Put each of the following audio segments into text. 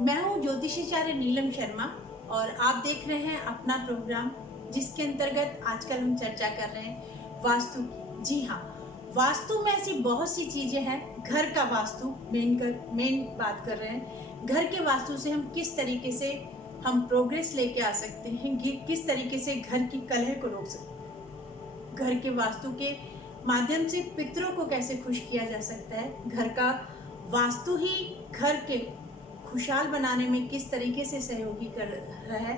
मैं हूँ ज्योतिषाचार्य नीलम शर्मा और आप देख रहे हैं अपना प्रोग्राम, जिसके अंतर्गत आजकल हम चर्चा कर रहे हैं वास्तु की। जी हाँ, वास्तु में ऐसी बहुत सी चीज़ें हैं। घर का वास्तु मेन बात कर रहे हैं। घर के वास्तु से हम किस तरीके से हम प्रोग्रेस लेके आ सकते हैं, किस तरीके से घर की कलह को रोक सकते हैं, घर के वास्तु के माध्यम से पितरों को कैसे खुश किया जा सकता है, घर का वास्तु ही घर के खुशहाल बनाने में किस तरीके से सहयोगी कर रहा है,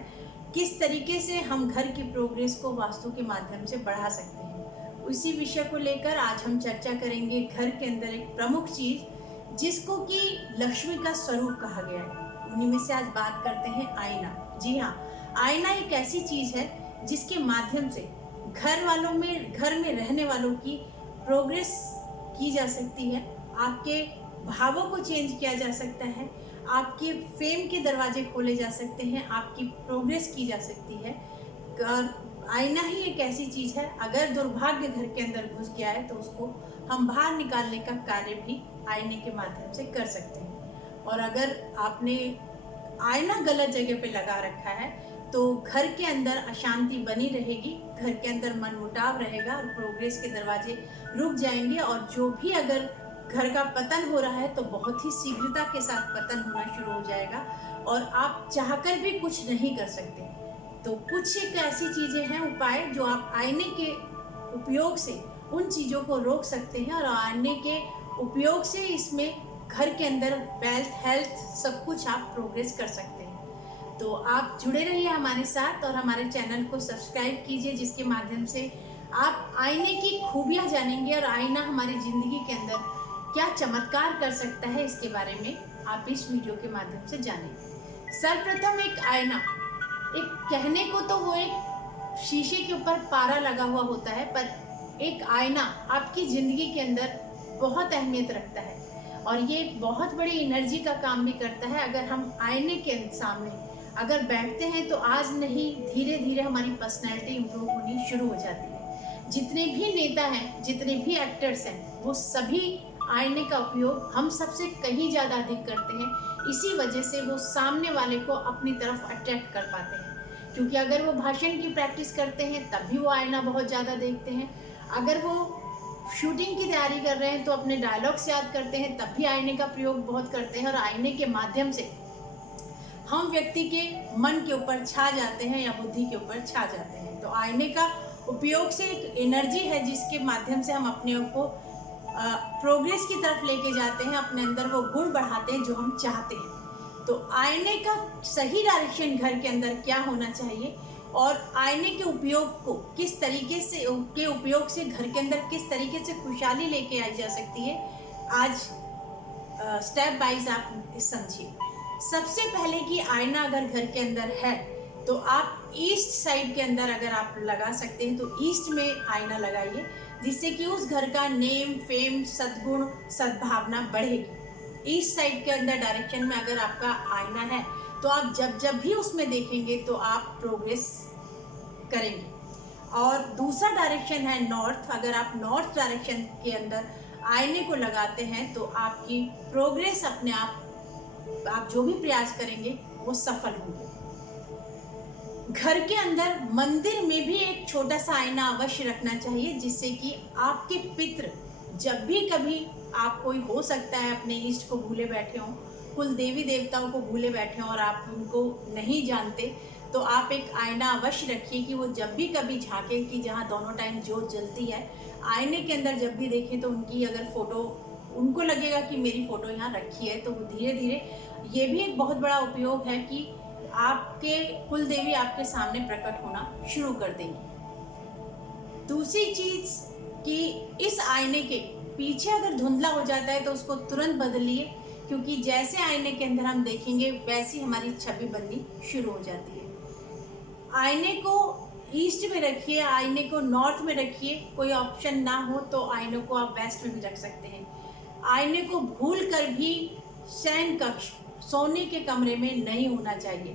किस तरीके से हम घर की प्रोग्रेस को वास्तु के माध्यम से बढ़ा सकते हैं। उसी विषय को लेकर आज हम चर्चा करेंगे। घर के अंदर एक प्रमुख चीज जिसको कि लक्ष्मी का स्वरूप कहा गया है, उन्हीं में से आज बात करते हैं आईना। जी हाँ, आईना एक ऐसी चीज है जिसके माध्यम से घर में रहने वालों की प्रोग्रेस की जा सकती है, आपके भावों को चेंज किया जा सकता है, आपके फेम के दरवाजे खोले जा सकते हैं, आपकी प्रोग्रेस की जा सकती है। आईना ही एक ऐसी चीज़ है, अगर दुर्भाग्य घर के अंदर घुस गया है तो उसको हम बाहर निकालने का कार्य भी आईने के माध्यम से कर सकते हैं। और अगर आपने आईना गलत जगह पे लगा रखा है तो घर के अंदर अशांति बनी रहेगी, घर के अंदर मनमुटाव रहेगा और प्रोग्रेस के दरवाजे रुक जाएंगे। और जो भी अगर घर का पतन हो रहा है तो बहुत ही शीघ्रता के साथ पतन होना शुरू हो जाएगा और आप चाहकर भी कुछ नहीं कर सकते। तो कुछ एक ऐसी चीज़ें हैं, उपाय, जो आप आईने के उपयोग से उन चीज़ों को रोक सकते हैं और आईने के उपयोग से इसमें घर के अंदर वेल्थ, हेल्थ, सब कुछ आप प्रोग्रेस कर सकते हैं। तो आप जुड़े रहिए हमारे साथ और हमारे चैनल को सब्सक्राइब कीजिए, जिसके माध्यम से आप आईने की खूबियाँ जानेंगे और आईना हमारी ज़िंदगी के अंदर क्या चमत्कार कर सकता है, इसके बारे में आप इस वीडियो के माध्यम से जानेंगे। सर्वप्रथम एक आईना, एक कहने को तो वो एक शीशे के ऊपर पारा लगा हुआ होता है, पर एक आईना आपकी ज़िंदगी के अंदर बहुत अहमियत रखता है और ये एक बहुत बड़ी एनर्जी का काम भी करता है। अगर हम आईने के सामने अगर बैठते हैं तो आज नहीं, धीरे धीरे हमारी पर्सनैलिटी इम्प्रूव होनी शुरू हो जाती है। जितने भी नेता हैं, जितने भी एक्टर्स हैं, वो सभी आईने का उपयोग हम सबसे कहीं ज़्यादा अधिक करते हैं। इसी वजह से वो सामने वाले को अपनी तरफ अट्रैक्ट कर पाते हैं, क्योंकि अगर वो भाषण की प्रैक्टिस करते हैं तब भी वो आईना बहुत ज़्यादा देखते हैं, अगर वो शूटिंग की तैयारी कर रहे हैं तो अपने डायलॉग्स याद करते हैं तब भी आईने का प्रयोग बहुत करते हैं और आईने के माध्यम से हम व्यक्ति के मन के ऊपर छा जाते हैं या बुद्धि के ऊपर छा जाते हैं। तो आईने का उपयोग से एक एनर्जी है जिसके माध्यम से हम अपने आप को प्रोग्रेस की तरफ लेके जाते हैं, अपने अंदर वो गुण बढ़ाते हैं जो हम चाहते हैं। तो आईने का सही डायरेक्शन घर के अंदर क्या होना चाहिए और आईने के उपयोग को किस तरीके से उपयोग से घर के अंदर किस तरीके से खुशहाली लेके आई जा सकती है, आज स्टेप बाइज आप समझिए। सबसे पहले कि आईना अगर घर के अंदर है तो आप ईस्ट साइड के अंदर अगर आप लगा सकते हैं तो ईस्ट में आईना लगाइए, जिससे कि उस घर का नेम, फेम, सद्गुण, सद्भावना बढ़ेगी। ईस्ट साइड के अंदर डायरेक्शन में अगर आपका आईना है तो आप जब भी उसमें देखेंगे तो आप प्रोग्रेस करेंगे। और दूसरा डायरेक्शन है नॉर्थ। अगर आप नॉर्थ डायरेक्शन के अंदर आईने को लगाते हैं तो आपकी प्रोग्रेस अपने आप जो भी प्रयास करेंगे वो सफल होंगे। घर के अंदर मंदिर में भी एक छोटा सा आईना अवश्य रखना चाहिए, जिससे कि आपके पितृ जब भी कभी आप, कोई हो सकता है अपने इष्ट को भूले बैठे हों, कुल देवी देवताओं को भूले बैठे हों और आप उनको नहीं जानते, तो आप एक आईना अवश्य रखिए कि वो जब भी कभी झांके, कि जहाँ दोनों टाइम जोत जलती है, आईने के अंदर जब भी देखें तो उनकी अगर फ़ोटो, उनको लगेगा कि मेरी फ़ोटो यहाँ रखी है, तो वो धीरे धीरे, ये भी एक बहुत बड़ा उपयोग है कि आपके कुल देवी आपके सामने प्रकट होना शुरू कर देंगी। दूसरी चीज कि इस आईने के पीछे अगर धुंधला हो जाता है तो उसको तुरंत बदलिए, क्योंकि जैसे आईने के अंदर हम देखेंगे वैसी हमारी छवि बननी शुरू हो जाती है। आईने को ईस्ट में रखिए, आईने को नॉर्थ में रखिए, कोई ऑप्शन ना हो तो आईने को आप वेस्ट में भी रख सकते हैं। आईने को भूल कर भी शयन कक्ष, सोने के कमरे में नहीं होना चाहिए,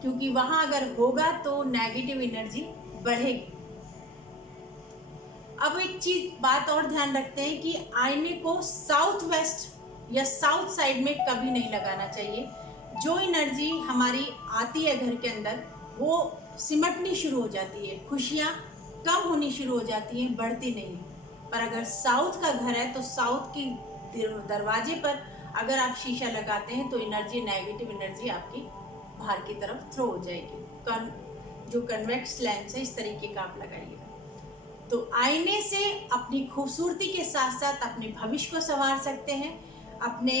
क्योंकि वहां अगर होगा तो नेगेटिव एनर्जी बढ़ेगी। अब एक चीज बात और ध्यान रखते हैं कि आईने को साउथ वेस्ट या साउथ साइड में कभी नहीं लगाना चाहिए। जो एनर्जी हमारी आती है घर के अंदर वो सिमटनी शुरू हो जाती है, खुशियाँ कम होनी शुरू हो जाती हैं, बढ़ती नहीं। पर अगर साउथ का घर है तो साउथ की दरवाजे पर अगर आप शीशा लगाते हैं तो एनर्जी, नेगेटिव एनर्जी आपकी बाहर की तरफ थ्रो हो जाएगी। जो कन्वेक्स लेंस है इस तरीके का आप लगाइएगा। तो आईने से अपनी खूबसूरती के साथ साथ अपने भविष्य को संवार सकते हैं, अपने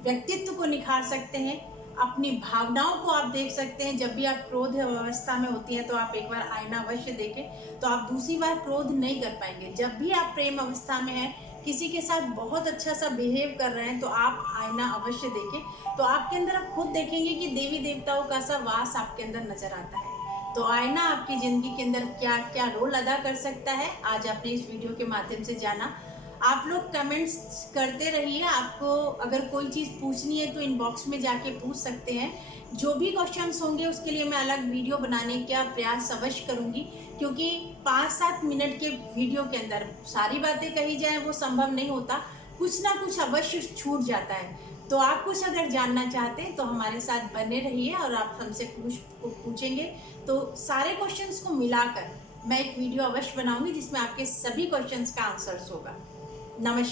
व्यक्तित्व को निखार सकते हैं, अपनी भावनाओं को आप देख सकते हैं। जब भी आप क्रोध अवस्था में होती हैं तो आप एक बार आईना अवश्य देखें, तो आप दूसरी बार क्रोध नहीं कर पाएंगे। जब भी आप प्रेम अवस्था में हैं, किसी के साथ बहुत अच्छा सा बिहेव कर रहे हैं, तो आप आईना अवश्य देखें। तो आपके अंदर आप खुद देखेंगे कि देवी देवताओं का सा वास आपके अंदर नजर आता है। तो आईना आपकी ज़िंदगी के अंदर क्या क्या रोल अदा कर सकता है, आज आपने इस वीडियो के माध्यम से जाना। आप लोग कमेंट्स करते रहिए। आपको अगर कोई चीज़ पूछनी है तो इनबॉक्स में जाके पूछ सकते हैं। जो भी क्वेश्चंस होंगे उसके लिए मैं अलग वीडियो बनाने का प्रयास अवश्य करूँगी, क्योंकि 5-7 मिनट के वीडियो के अंदर सारी बातें कही जाएँ वो संभव नहीं होता, कुछ ना कुछ अवश्य छूट जाता है। तो आप कुछ अगर जानना चाहते हैं तो हमारे साथ बने रहिए और आप हमसे पूछेंगे तो सारे क्वेश्चंस को मिलाकर मैं एक वीडियो अवश्य बनाऊंगी जिसमें आपके सभी क्वेश्चंस का आंसर्स होगा। नमस्कार।